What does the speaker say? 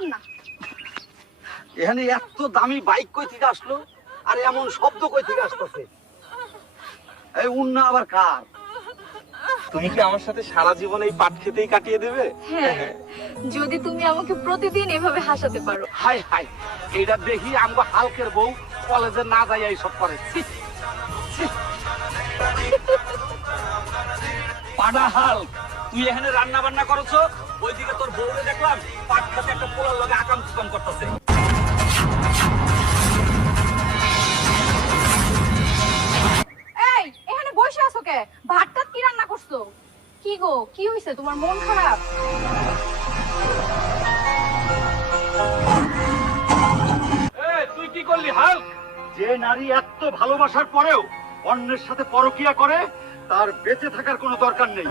এখন না। এখানে এত দামি বাইক কই থেকে আসলো আর এমন শব্দ কই থেকে আসতেছে? এই উন্না আবার কার? তুমি কি আমার সাথে সারা জীবন এই পাট খেতেই কাটিয়ে দেবে? হ্যাঁ, যদি তুমি আমাকে প্রতিদিন এভাবে হাসাতে পারো। হাই হাই, এইটা দেখি আমগো হালকের বউ কলেজে না যাই এইসব করে। ছি, ছি। পাডা হাল্ক, তুই এখানে রান্না বান্না করছো, ওইদিকে তোর বউরে দেখলাম পাট খেতে একটা পোলার লগে আকাম কুকাম করতেছে। এই, এখানে বসে আছো কে? ভাতটা কি রান্না করছো? কি গো, কি হইছে? তোমার মন খারাপ? তুই কি করলি হাল্ক? যে নারী এত ভালোবাসার পরেও অন্যের সাথে পরকিয়া করে তার বেঁচে থাকার কোনো দরকার নেই।